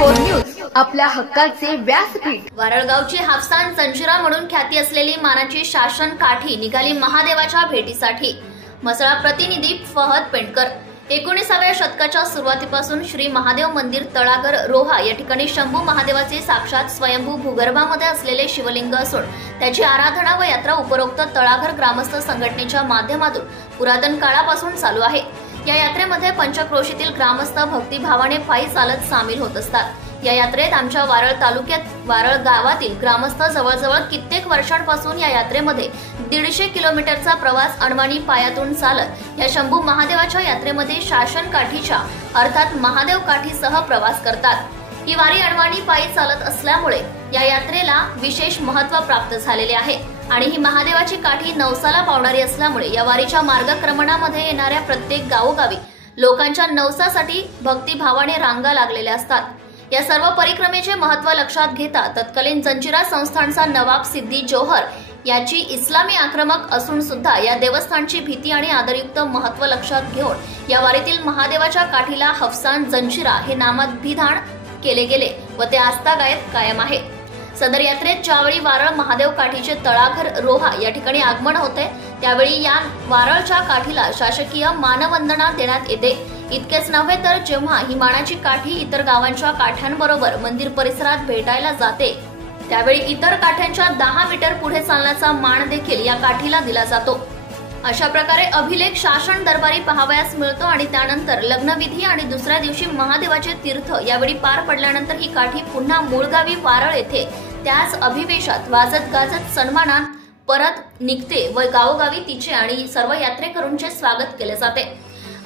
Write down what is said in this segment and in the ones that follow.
24 news आपल्या हक्काचे व्यासपीठ। वारळगावची हाफसान जंजिरा म्हणून ख्याती असलेली मानाची शासन काठी निघाली महादेवाच्या भेटीसाठी। मसळा प्रतिनिधी फहद पेंडकर। 19व्या शतकाच्या सुरुवातीपासून श्री महादेव मंदिर तळागर रोहा या ठिकाणी शंभू महादेवाचे साक्षात स्वयंभू भूगर्भामध्ये असलेले शिवलिंग असून त्याची आराधना व यात्रा उपरोक्त तळागर ग्रामस्थ संघटनेच्या माध्यमातून पुरातन काळापासून चालू आहे। या यात्रेमध्ये पंचक्रोशीतील ग्रामस्थ भक्तिभावाने पायी चालत सामील होत असतात। या यात्रेत आमच्या वारळ तालुक्यात वारळ गावातील ग्रामस्थ जवळजवळ कित्येक वर्षांपासून या यात्रेमध्ये 150 किलोमीटरचा प्रवास अनवाणी पायातून चालत या शंभू महादेवाच्या यात्रेमध्ये शासन काठीच्या अर्थात महादेव काठीसह प्रवास करतात। ही वारी अनवाणी पायी चालत असल्यामुळे या यात्रेला विशेष महत्त्व प्राप्त झालेले आहे आणि ही महादेवाची काठी नवसाला पावणारी असल्यामुळे या वारीच्या मार्गक्रमणामध्ये येणाऱ्या प्रत्येक गावोगावी लोकांच्या नवसासाठी भक्तिभावाने रांगा लागलेल्या असतात। या सर्व परिक्रमेचे महत्त्व लक्षात घेता तत्कालीन जंजिरा संस्थानचा नवाब सिद्दी जोहर याची इस्लामी आक्रमक असून सुद्धा या देवस्थानची भीती आणि आदरयुक्त महत्त्व लक्षात घेऊन या वारीतील महादेवाच्या काठीला हाफसान जंजिरा हे नामाभिधान केले गेले व ते आस्थागायत कायम आहे। सदर यात्रेत ज्यावेळी वारळ महादेव काठीचे तळाघर रोहा या ठिकाणी आगमन होते त्यावेळी या वारळच्या काठीला शासकीय मानवंदना देण्यात येते। इतकेच नव्हे तर जेव्हा ही मानाची काठी इतर गावांच्या काठ्यांबरोबर मंदिर परिसरात भेटायला जाते त्यावेळी इतर काठ्यांच्या 10 मीटर पुढे चालण्याचा मान देखील या काठीला दिला जातो। अशा प्रकारे अभिलेख शासन दरबारी पाहावयास मिळतो आणि त्यानंतर लग्नविधी आणि दुसऱ्या दिवशी महादेवाचे तीर्थ यावेळी पार पडल्यानंतर ही काठी पुन्हा मूळगावी वारळ येथे त्याच अभिवेशात वाजत गाजत सन्मानात परत निघते व गावोगावी तिचे आणि सर्व यात्रेकरूंचे स्वागत केले जाते।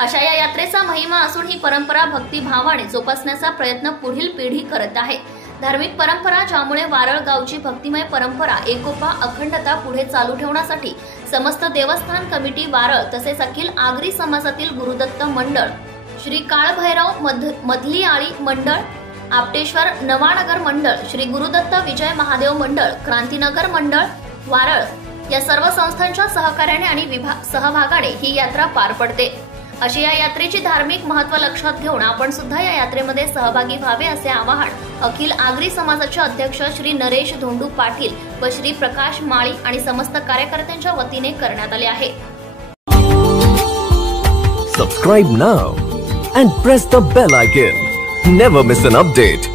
अशा या यात्रेचा महिमा असून ही परंपरा भक्तिभावाने जोपासण्याचा प्रयत्न पुढील पिढी करत आहे। धार्मिक परंपरा ज्यामुळे वारळ गावची भक्तिमय परंपरा एकोपा अखंडता पुढे चालू ठेवण्यासाठी समस्त देवस्थान कमिटी वारळ तसेच अखिल आगरी समाजातील गुरुदत्त मंडळ, श्री काळभैरव मधली आळी मंडळ, आपटेश्वर नवानगर मंडळ, श्री गुरुदत्त विजय महादेव मंडळ, क्रांतीनगर मंडळ वारळ या सर्व संस्थांच्या सहकार्याने आणि सहभागाने ही यात्रा पार पडते। अशी या यात्रेची धार्मिक महत्त्व लक्षात घेऊन आपण सुद्धा या यात्रेमध्ये सहभागी व्हावे असे आवाहन अखिल आगरी समाजाचे अध्यक्ष श्री नरेश धोंडू पाटील व श्री प्रकाश माळी आणि समस्त कार्यकर्त्यांच्या वतीने करण्यात आले आहे। Subscribe now and press the bell icon. Never miss an update.